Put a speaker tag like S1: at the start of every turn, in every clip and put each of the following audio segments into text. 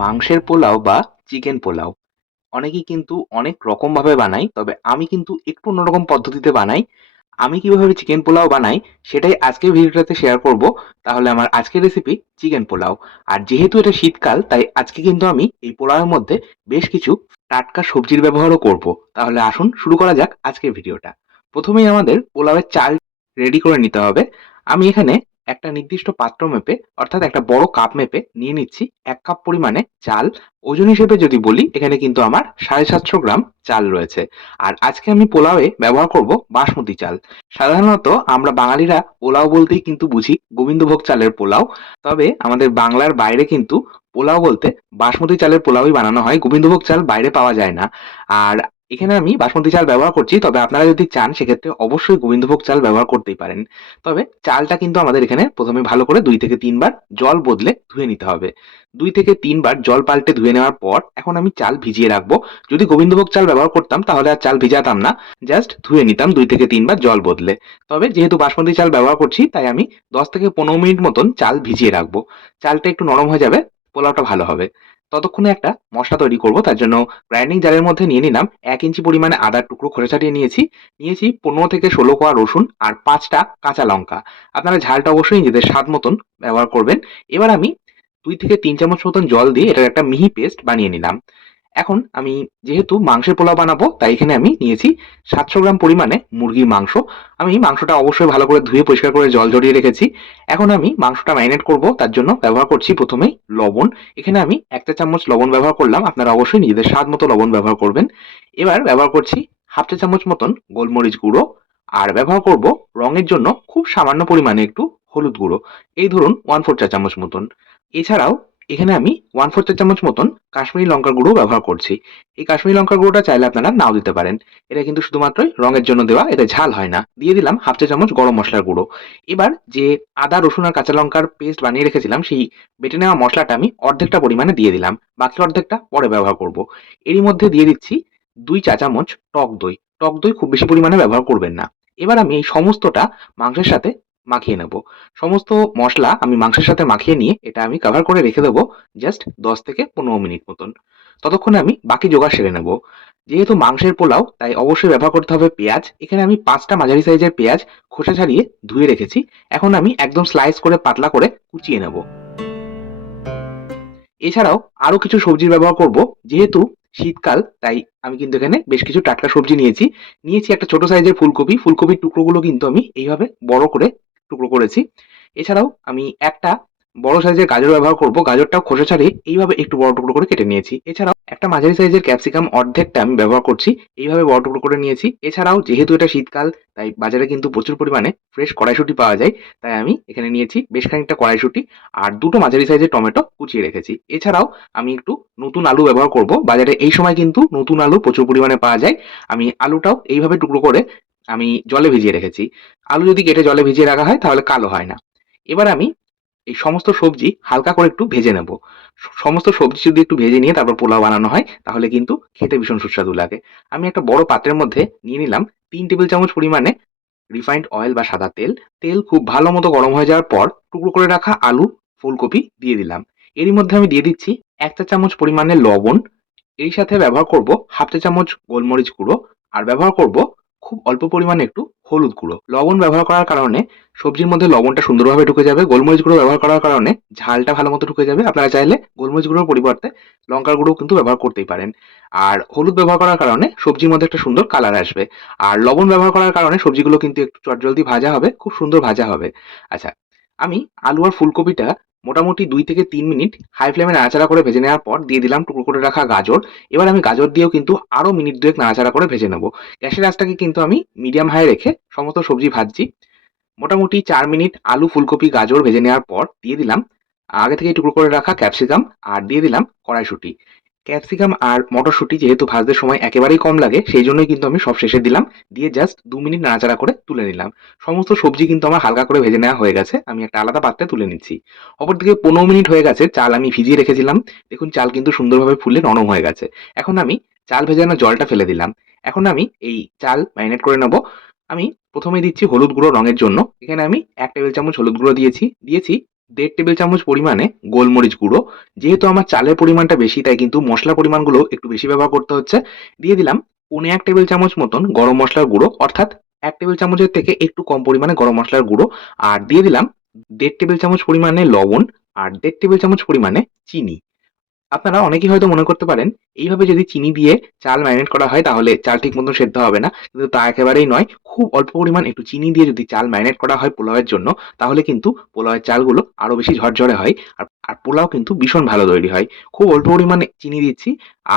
S1: মাংসের পোলাও বা চিকেন পোলাও। অনেকেই কিন্তু অনেক রকমভাবে বানায়, তবে আমি কিন্তু একটু অন্যরকম পদ্ধতিতে বানাই। আমি কীভাবে চিকেন পোলাও বানাই, সেটাই আজকের ভিডিওটাতে শেয়ার করব। তাহলে আমার আজকের রেসিপি চিকেন পোলাও। আর যেহেতু এটা শীতকাল, তাই আজকে কিন্তু আমি এই পোলাওয়ের মধ্যে বেশ কিছু টাটকা সবজির ব্যবহারও করব। তাহলে আসুন শুরু করা যাক আজকের ভিডিওটা। প্রথমেই আমাদের পোলাওয়ের চাল রেডি করে নিতে হবে। আমি এখানে একটা নির্দিষ্ট পাত্র মেপে, অর্থাৎ একটা বড় কাপ মেপে নিয়ে নিচ্ছি এক কাপ পরিমাণে চাল। ওজন হিসেবে যদি বলি, এখানে কিন্তু আমার সাড়ে সাতশো গ্রাম চাল রয়েছে। আর আজকে আমি পোলাওয়ে ব্যবহার করব বাসমতি চাল। সাধারণত আমরা বাঙালিরা পোলাও বলতেই কিন্তু বুঝি গোবিন্দভোগ চালের পোলাও। তবে আমাদের বাংলার বাইরে কিন্তু পোলাও বলতে বাসমতি চালের পোলাওই বানানো হয়। গোবিন্দভোগ চাল বাইরে পাওয়া যায় না। আর এখানে আমি বাসমতি চাল ব্যবহার করছি, তবে আপনারা যদি চান, সেক্ষেত্রে অবশ্যই গোবিন্দভোগ চাল ব্যবহার করতেই পারেন। তবে চালটা কিন্তু আমাদের এখানে প্রথমে ভালো করে দুই থেকে তিনবার জল বদলে ধুয়ে নিতে হবে। দুই থেকে তিনবার জল পাল্টে ধুয়ে নেওয়ার পর এখন আমি চাল ভিজিয়ে রাখব। যদি গোবিন্দভোগ চাল ব্যবহার করতাম, তাহলে আর চাল ভিজাতাম না, জাস্ট ধুয়ে নিতাম দুই থেকে তিনবার জল বদলে। তবে যেহেতু বাসমতি চাল ব্যবহার করছি, তাই আমি দশ থেকে পনেরো মিনিট মতন চাল ভিজিয়ে রাখব। চালটা একটু নরম হয়ে যাবে, পোলাওটা ভালো হবে। ততক্ষণে একটা মশলা তৈরি করব। তার জন্য গ্রাইন্ডিং জারের মধ্যে নিয়ে নিলাম এক ইঞ্চি পরিমাণে আদার টুকরো খোসা ছাড়িয়ে নিয়েছি। নিয়েছি পনেরো থেকে ষোলো কোয়া রসুন আর পাঁচটা কাঁচা লঙ্কা। আপনারা ঝালটা অবশ্যই নিজেদের স্বাদ মতন ব্যবহার করবেন। এবার আমি দুই থেকে তিন চামচ মতন জল দিয়ে এটার একটা মিহি পেস্ট বানিয়ে নিলাম। এখন আমি যেহেতু মাংসের পোলাও বানাবো, তাই এখানে আমি নিয়েছি সাতশো গ্রাম পরিমাণে মুরগির মাংস। আমি মাংসটা অবশ্যই ভালো করে ধুয়ে পরিষ্কার করে জল জড়িয়ে রেখেছি। এখন আমি মাংসটা ম্যারিনেট করব, তার জন্য ব্যবহার করছি প্রথমেই লবণ। এখানে আমি একটা চামচ লবণ ব্যবহার করলাম, আপনারা অবশ্যই নিজেদের স্বাদ মতো লবণ ব্যবহার করবেন। এবার ব্যবহার করছি হাফ চা চামচ মতন গোলমরিচ গুঁড়ো, আর ব্যবহার করব রঙের জন্য খুব সামান্য পরিমাণে একটু হলুদ গুঁড়ো। এই ধরুন ওয়ান ফোর চা চামচ মতন। এছাড়াও এখানে আমি ওয়ান ফোর চা চামচ মতন কাশ্মীরি লঙ্কার গুঁড়ো ব্যবহার করছি। এই কাশ্মীরি লঙ্কার গুঁড়োটা চাইলে আপনারা নাও দিতে পারেন। এটা কিন্তু শুধুমাত্রই রঙের জন্য দেওয়া, এতে ঝাল হয় না। দিয়ে দিলাম হাফ চা চামচ গরম মশলার গুঁড়ো। এবার যে আদা, রসুন আর কাঁচা লঙ্কার পেস্ট বানিয়ে রেখেছিলাম, সেই বেটে নেওয়া মশলাটা আমি অর্ধেকটা পরিমাণে দিয়ে দিলাম। বাকি অর্ধেকটা পরে ব্যবহার করব। এরই মধ্যে দিয়ে দিচ্ছি দুই চা চামচ টক দই। টক দই খুব বেশি পরিমাণে ব্যবহার করবেন না। এবার আমি এই সমস্তটা মাংসের সাথে মাখিয়ে নেব। সমস্ত মশলা আমি মাংসের সাথে মাখিয়ে নিয়ে এটা আমি কভার করে রেখে দেবো জাস্ট দশ থেকে পনেরো মিনিট মতন। ততক্ষণে আমি বাকি জোগাড় সেরে নেব। যেহেতু মাংসের পোলাও, তাই অবশ্যই ব্যবহার করতে হবে পেঁয়াজ। এখানে আমি পাঁচটা মাঝারি সাইজের পেঁয়াজ খোসা ছাড়িয়ে ধুয়ে রেখেছি। এখন আমি একদম স্লাইস করে পাতলা করে কুচিয়ে নেব। এছাড়াও আরও কিছু সবজির ব্যবহার করব। যেহেতু শীতকাল, তাই আমি কিন্তু এখানে বেশ কিছু টাটকা সবজি নিয়েছি। নিয়েছি একটা ছোট সাইজের ফুলকপি। ফুলকপির টুকরোগুলো কিন্তু আমি এইভাবে বড় করে টুকরো করেছি। এছাড়াও আমি একটা বড় সাইজের গাজর ব্যবহার করব। গাজরটাও খোসা ছাড়িয়ে এইভাবে একটু বড় টুকরো করে কেটে নিয়েছি। এছাড়াও একটা মাঝারি সাইজের ক্যাপসিকাম অর্ধেকটা আমি ব্যবহার করছি। এইভাবে বড় টুকরো করে নিয়েছি। এছাড়াও যেহেতু এটা শীতকাল, তাই বাজারে কিন্তু প্রচুর পরিমাণে ফ্রেশ কড়াইশুটি পাওয়া যায়। তাই আমি এখানে নিয়েছি বেশ খানিকটা কড়াইশুটি আর দুটো মাঝারি সাইজের টমেটো কুচিয়ে রেখেছি। এছাড়াও আমি একটু নতুন আলু ব্যবহার করব। বাজারে এই সময় কিন্তু নতুন আলু প্রচুর পরিমাণে পাওয়া যায়। আমি আলুটাও এইভাবে টুকরো করে আমি জলে ভিজিয়ে রেখেছি। আলু যদি কেটে জলে ভিজিয়ে রাখা হয়, তাহলে কালো হয় না। এবার আমি এই সমস্ত সবজি হালকা করে একটু ভেজে নেব। সমস্ত সবজি যদি একটু ভেজে নিয়ে তারপর পোলাও বানানো হয়, তাহলে কিন্তু খেতে ভীষণ সুস্বাদু লাগে। আমি একটা বড় পাত্রের মধ্যে নিয়ে নিলাম তিন টেবিল চামচ পরিমাণে রিফাইন্ড অয়েল বা সাদা তেল। তেল খুব ভালো মতো গরম হয়ে যাওয়ার পর টুকরো করে রাখা আলু ফুলকপি দিয়ে দিলাম। এরই মধ্যে আমি দিয়ে দিচ্ছি এক চা চামচ পরিমাণে লবণ। এর সাথে ব্যবহার করব হাফ চা চামচ গোলমরিচ গুঁড়ো। আর ব্যবহার করব খুব অল্প পরিমাণে একটু হলুদ গুঁড়ো। লবণ ব্যবহার করার কারণে সবজির মধ্যে লবণটা সুন্দরভাবে ঢুকে যাবে। গোলমরিচ গুঁড়ো ব্যবহার করার কারণে ঝালটা ভালো মতো ঢুকে যাবে। আপনারা চাইলে গোলমরিচ গুঁড়োর পরিবর্তে লঙ্কার গুঁড়ো কিন্তু ব্যবহার করতেই পারেন। আর হলুদ ব্যবহার করার কারণে সবজির মধ্যে একটা সুন্দর কালার আসবে। আর লবণ ব্যবহার করার কারণে সবজিগুলো কিন্তু একটু চটজলদি ভাজা হবে, খুব সুন্দর ভাজা হবে। আচ্ছা আমি আলু আর ফুলকপিটা মোটামুটি দুই থেকে তিন মিনিট হাই ফ্লেমে নাড়াচাড়া করে ভেজে নেওয়ার পর দিয়ে দিলাম টুকরো করে রাখা গাজর। এবার আমি গাজর দিয়েও কিন্তু আরও মিনিট দুয়েক নাড়াচাড়া করে ভেজে নেব। গ্যাসের আঁচটাকে কিন্তু আমি মিডিয়াম হাই রেখে সমস্ত সবজি ভাজছি। মোটামুটি চার মিনিট আলু, ফুলকপি, গাজর ভেজে নেওয়ার পর দিয়ে দিলাম, আগে থেকে টুকরো করে রাখা ক্যাপসিকাম আর দিয়ে দিলাম কড়াইশুঁটি। ক্যাপসিকাম আর মটরশুঁটি যেহেতু ভাজতে সময় একেবারেই কম লাগে, সেই জন্যই কিন্তু আমি সব শেষে দিলাম। দিয়ে জাস্ট দু মিনিট নাড়াচাড়া করে তুলে নিলাম। সমস্ত সবজি কিন্তু আমার হালকা করে ভেজে নেওয়া হয়ে গেছে। আমি একটা আলাদা পাত্রে তুলে নিচ্ছি। অপরদিকে পনেরো মিনিট হয়ে গেছে, চাল আমি ভিজিয়ে রেখেছিলাম। দেখুন, চাল কিন্তু সুন্দরভাবে ফুলে নরম হয়ে গেছে। এখন আমি চাল ভেজানো জলটা ফেলে দিলাম। এখন আমি এই চাল ম্যারিনেট করে নেব। আমি প্রথমে দিচ্ছি হলুদ গুঁড়ো রঙের জন্য। এখানে আমি এক টেবিল চামচ হলুদ গুঁড়ো দিয়েছি। দিয়েছি দেড় টেবিল চামচ পরিমাণে গোলমরিচ গুঁড়ো। যেহেতু আমার চালের পরিমাণটা বেশি, তাই কিন্তু মশলা পরিমাণগুলো একটু বেশি ব্যবহার করতে হচ্ছে। দিয়ে দিলাম পনে এক টেবিল চামচ মতন গরম মশলার গুঁড়ো, অর্থাৎ এক টেবিল চামচের থেকে একটু কম পরিমাণে গরম মশলার গুঁড়ো। আর দিয়ে দিলাম দেড় টেবিল চামচ পরিমাণে লবণ, আর দেড় টেবিল চামচ পরিমাণে চিনি। আপনারা অনেকেই হয়তো মনে করতে পারেন, এইভাবে যদি চিনি দিয়ে চাল ম্যারিনেট করা হয় তাহলে চাল ঠিক মতন সেদ্ধ হবে না। কিন্তু তা একেবারেই নয়, খুব অল্প পরিমাণ একটু চিনি দিয়ে যদি চাল ম্যারিনেট করা হয় পোলাওয়ের জন্য, তাহলে কিন্তু পোলাওয়ের চালগুলো আরও বেশি ঝরঝরে হয় আর আর পোলাও কিন্তু ভীষণ ভালো তৈরি হয়। খুব অল্প পরিমাণে চিনি দিচ্ছি,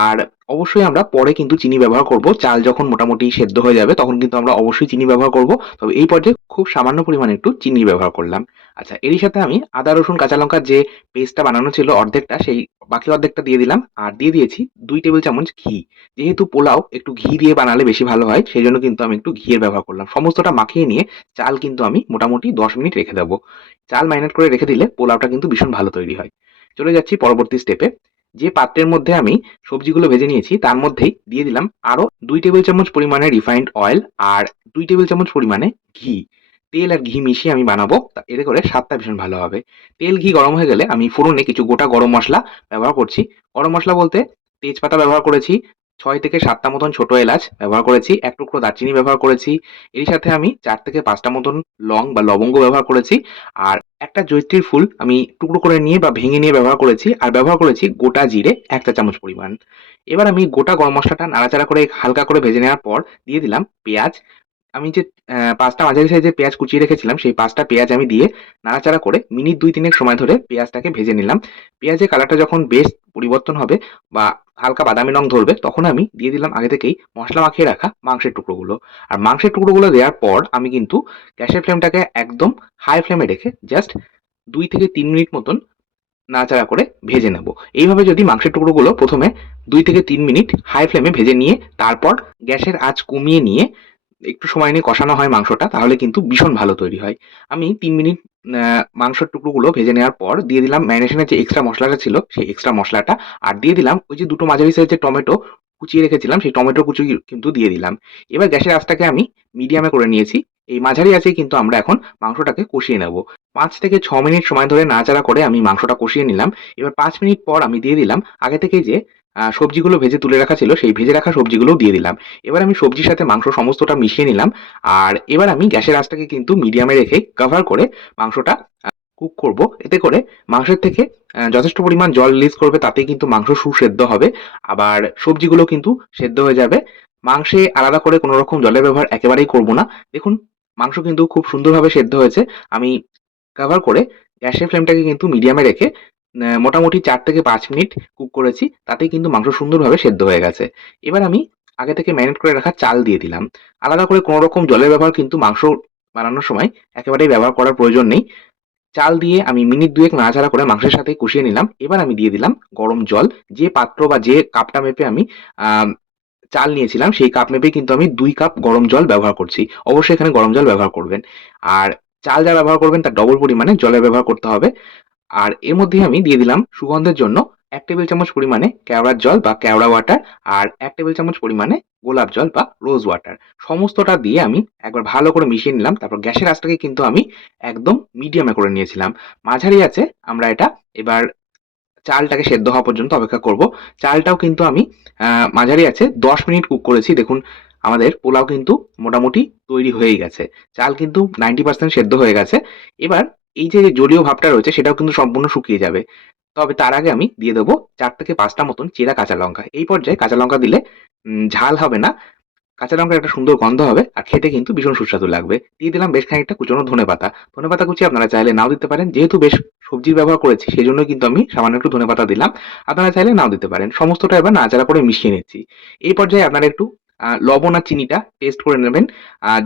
S1: আর অবশ্যই আমরা পরে কিন্তু চিনি ব্যবহার করব। চাল যখন মোটামুটি সেদ্ধ হয়ে যাবে, তখন কিন্তু আমরা অবশ্যই চিনি ব্যবহার করব। তবে এই পর্যায়ে খুব সামান্য পরিমাণে একটু চিনি ব্যবহার করলাম। আচ্ছা এরই সাথে আমি আদা, রসুন, কাঁচা লঙ্কার যে পেস্টটা বানানো ছিল অর্ধেকটা, সেই বাকি অর্ধেকটা দিয়ে দিলাম। আর দিয়ে দিয়েছি দুই টেবিল চামচ ঘি। যেহেতু পোলাও, একটু ঘি দিয়ে বানালে বেশি ভালো হয় সেই জন্য কিন্তু আমি একটু ঘিয়ের ব্যবহার করলাম। সমস্তটা মাখিয়ে নিয়ে চাল কিন্তু আমি মোটামুটি দশ মিনিট রেখে দেবো। চাল ম্যারিনেট করে রেখে দিলে পোলাওটা কিন্তু ভীষণ ভালো তৈরি হয়। চলে যাচ্ছি পরবর্তী স্টেপে যে পাত্রের মধ্যে আমি সবজিগুলো ভেজে নিয়েছি, তার মধ্যেই দিয়ে দিলাম আরও দুই টেবিল চামচ পরিমাণে রিফাইন্ড অয়েল আর দুই টেবিল চামচ পরিমাণে ঘি। তেল আর ঘি মিশিয়ে আমি বানাবো এতে করে স্বাদটা ভীষণ ভালো হবে। তেল ঘি গরম হয়ে গেলে আমি ফোড়নে কিছু গোটা গরম মশলা ব্যবহার করছি। গরম মশলা বলতে তেজপাতা ব্যবহার করেছি ছয় থেকে সাতটা মতন ছোট এলাচ ব্যবহার করেছি, এক টুকরো দারচিনি ব্যবহার করেছি এর সাথে আমি চার থেকে পাঁচটা মতন লং বা লবঙ্গ ব্যবহার করেছি, আর একটা জৈত্রীর ফুল আমি টুকরো করে নিয়ে বা ভেঙে নিয়ে ব্যবহার করেছি, আর ব্যবহার করেছি গোটা জিরে এক চা চামচ পরিমাণ। এবার আমি গোটা গরম মশলাটা নাড়াচাড়া করে হালকা করে ভেজে নেওয়ার পর দিয়ে দিলাম পেঁয়াজ আমি যে পাঁচটা মাঝারি সাইজের পেঁয়াজ কুচিয়ে রেখেছিলাম, সেই পাঁচটা পেঁয়াজ আমি দিয়ে নাড়াচাড়া করে মিনিট দুই তিনেক সময় ধরে পেঁয়াজটাকে ভেজে নিলাম। পেঁয়াজের কালারটা যখন বেশ পরিবর্তন হবে বা হালকা বাদামি রং ধরবে, তখন আমি দিয়ে দিলাম আগে থেকেই মশলা মাখিয়ে রাখা মাংসের টুকরোগুলো। আর মাংসের টুকরোগুলো দেওয়ার পর আমি কিন্তু গ্যাসের ফ্লেমটাকে একদম হাই ফ্লেমে রেখে জাস্ট দুই থেকে তিন মিনিট মতন নাড়াচাড়া করে ভেজে নেব। এইভাবে যদি মাংসের টুকরোগুলো প্রথমে দুই থেকে তিন মিনিট হাই ফ্লেমে ভেজে নিয়ে তারপর গ্যাসের আঁচ কমিয়ে নিয়ে একটু সময় নিয়ে কষানো হয় মাংসটা, তাহলে কিন্তু ভীষণ ভালো তৈরি হয়। আমি তিন মিনিট মাংসের টুকরোগুলো ভেজে নেওয়ার পর দিয়ে দিলাম ম্যারিনেশনের যে এক্সট্রা মশলাটা ছিল, সেই এক্সট্রা মশলাটা, আর দিয়ে দিলাম ওই যে দুটো মাঝারি সাইজের টমেটো কুচিয়ে রেখেছিলাম, সেই টমেটো কুচি কিন্তু দিয়ে দিলাম। এবার গ্যাসের আঁচটাকে আমি মিডিয়ামে করে নিয়েছি। এই মাঝারি আঁচেই কিন্তু আমরা এখন মাংসটাকে কষিয়ে নেব। পাঁচ থেকে ছ মিনিট সময় ধরে নাড়াচাড়া করে আমি মাংসটা কষিয়ে নিলাম। এবার পাঁচ মিনিট পর আমি দিয়ে দিলাম আগে থেকে যে সবজিগুলো ভেজে তুলে রাখা ছিল, সেই ভেজে রাখা সবজিগুলোও দিয়ে দিলাম। এবার আমি সবজির সাথে মাংস সমস্তটা মিশিয়ে নিলাম, আর এবার আমি গ্যাসের আঁচটাকে কিন্তু মিডিয়ামে রেখে কভার করে মাংসটা কুক করব। এতে করে মাংসের থেকে যথেষ্ট পরিমাণ জল রিলিজ করবে, তাতে কিন্তু মাংস সুসেদ্ধ হবে। আবার সবজিগুলো কিন্তু সেদ্ধ হয়ে যাবে। মাংসে আলাদা করে কোনো রকম জলের ব্যবহার একেবারেই করব না। দেখুন, মাংস কিন্তু খুব সুন্দরভাবে সেদ্ধ হয়েছে। আমি কভার করে গ্যাসের ফ্লেমটাকে কিন্তু মিডিয়ামে রেখে মোটামুটি চার থেকে পাঁচ মিনিট কুক করেছি। তাতেই কিন্তু মাংস সুন্দরভাবে সেদ্ধ হয়ে গেছে। এবার আমি আগে থেকে ম্যারিনেট করে রাখা চাল দিয়ে দিলাম। আলাদা করে কোনো রকম জলের ব্যবহার কিন্তু মাংস বানানোর সময় একেবারেই ব্যবহার করার প্রয়োজন নেই। চাল দিয়ে আমি মিনিট দুয়েক নাড়াচাড়া করে মাংসের সাথে কষিয়ে নিলাম। এবার আমি দিয়ে দিলাম গরম জল। যে পাত্র বা যে কাপটা মেপে আমি চাল নিয়েছিলাম, সেই কাপ মেপে কিন্তু আমি দুই কাপ গরম জল ব্যবহার করছি। অবশ্যই এখানে গরম জল ব্যবহার করবেন। আর চাল যা ব্যবহার করবেন তার ডবল পরিমাণে জলের ব্যবহার করতে হবে। আর এর মধ্যে আমি দিয়ে দিলাম সুগন্ধের জন্য এক টেবিল চামচ পরিমাণে কেওড়ার জল বা কেওড়া ওয়াটার আর এক টেবিল চামচ পরিমাণে গোলাপ জল বা রোজ ওয়াটার সমস্তটা দিয়ে আমি একবার ভালো করে মিশিয়ে নিলাম, তারপর গ্যাসের আঁচটাকে কিন্তু আমি একদম মিডিয়ামে করে নিয়েছিলাম। মাঝারি আছে, আমরা এটা এবার চালটাকে সেদ্ধ হওয়া পর্যন্ত অপেক্ষা করব। চালটাও কিন্তু আমি মাঝারি আছে, দশ মিনিট কুক করেছি। দেখুন, আমাদের পোলাও কিন্তু মোটামুটি তৈরি হয়েই গেছে। চাল কিন্তু নাইনটি পার্সেন্ট সেদ্ধ হয়ে গেছে। এবার এই যে জলীয় ভাবটা রয়েছে, সেটাও কিন্তু সম্পূর্ণ শুকিয়ে যাবে। তবে তার আগে আমি দিয়ে দেবো চার থেকে পাঁচটা মতন চেরা কাঁচা লঙ্কা। এই পর্যায়ে কাঁচা লঙ্কা দিলে ঝাল হবে না, কাঁচা লঙ্কার একটা সুন্দর গন্ধ হবে, আর খেতে কিন্তু ভীষণ সুস্বাদু লাগবে। দিয়ে দিলাম বেশ খানিকটা কুচনো ধনে পাতা। ধনে পাতা কুচি আপনারা চাইলে নাও দিতে পারেন। যেহেতু বেশ সবজির ব্যবহার করেছি সেই জন্য কিন্তু আমি সামান্য একটু ধনে পাতা দিলাম। আপনারা চাইলে নাও দিতে পারেন। সমস্তটা এবার নাড়াচাড়া করে মিশিয়ে নিচ্ছি। এই পর্যায়ে আপনারা একটু লবণ আর চিনিটা টেস্ট করে নেবেন।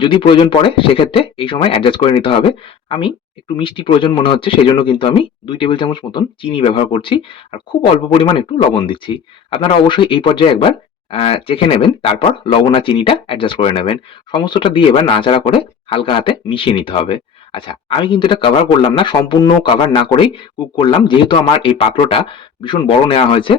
S1: যদি প্রয়োজন পড়ে, সেক্ষেত্রে এই সময় অ্যাডজাস্ট করে নিতে হবে। আমি একটু মিষ্টি প্রয়োজন মনে হচ্ছে, সেই জন্য কিন্তু আমি দুই টেবিল চামচ মতন চিনি ব্যবহার করছি। আর খুব অল্প পরিমাণ একটু লবণ দিচ্ছি। আপনারা অবশ্যই এই পর্যায়ে একবার চেখে নেবেন, তারপর লবণ আর চিনিটা অ্যাডজাস্ট করে নেবেন। সমস্তটা দিয়ে এবার নাড়াচাড়া করে হালকা হাতে মিশিয়ে নিতে হবে। আচ্ছা আমি কিন্তু এটা কভার করলাম না, সম্পূর্ণ কভার না করেই কুক করলাম। যেহেতু আমার এই পাত্রটা ভীষণ বড় নেওয়া হয়েছে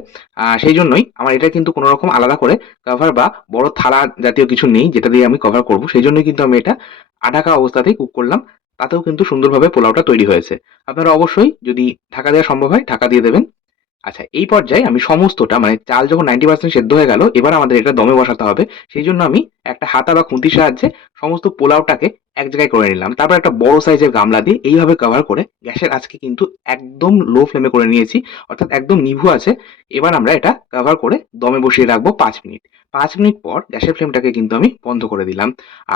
S1: সেই জন্যই আমার এটা কিন্তু কোনো রকম আলাদা করে কভার বা বড় থালা জাতীয় কিছু নেই, যেটা দিয়ে আমি কভার করব। সেই জন্যই কিন্তু আমি এটা আঢাকা অবস্থাতেই কুক করলাম। তাতেও কিন্তু সুন্দরভাবে পোলাওটা তৈরি হয়েছে। আপনারা অবশ্যই যদি ঢাকা দেওয়া সম্ভব হয়, ঢাকা দিয়ে দেবেন। আচ্ছা এই পর্যায়ে আমি সমস্তটা মানে চাল যখন নাইনটি পার্সেন্ট সেদ্ধ হয়ে গেল, এবার আমাদের এটা দমে বসাতে হবে। সেই জন্য আমি একটা হাতা বা খুন্তির সাহায্যে সমস্ত পোলাওটাকে এক জায়গায় করে নিলাম। তারপর একটা বড় সাইজের গামলা দিয়ে এইভাবে কভার করে গ্যাসের আজকে কিন্তু একদম লো ফ্লেমে করে নিয়েছি, অর্থাৎ একদম নিভু আছে। এবার আমরা এটা কভার করে দমে বসিয়ে রাখব পাঁচ মিনিট। পাঁচ মিনিট পর গ্যাসের ফ্লেমটাকে কিন্তু আমি বন্ধ করে দিলাম।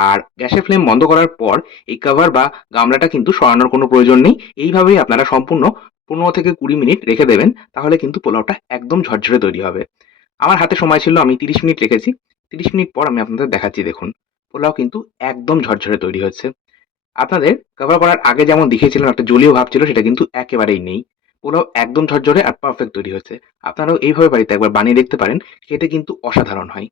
S1: আর গ্যাসের ফ্লেম বন্ধ করার পর এই কভার বা গামলাটা কিন্তু সরানোর কোনো প্রয়োজন নেই। এইভাবেই আপনারা সম্পূর্ণ পনেরো থেকে কুড়ি মিনিট রেখে দেবেন, তাহলে কিন্তু পোলাওটা একদম ঝরঝরে তৈরি হবে। আমার হাতে সময় ছিল, আমি তিরিশ মিনিট রেখেছি। তিরিশ মিনিট পর আমি আপনাদের দেখাচ্ছি, দেখুন। পোলাও কিন্তু একদম ঝরঝরে তৈরি হচ্ছে। আপনাদের কভার করার আগে যেমন দেখিয়েছিলাম, একটা জলীয় ভাব ছিল, সেটা কিন্তু একেবারেই নেই। পোলাও একদম ঝরঝরে আর পারফেক্ট তৈরি হচ্ছে। আপনারাও এইভাবে বাড়িতে একবার বানিয়ে দেখতে পারেন, খেতে কিন্তু অসাধারণ হয়।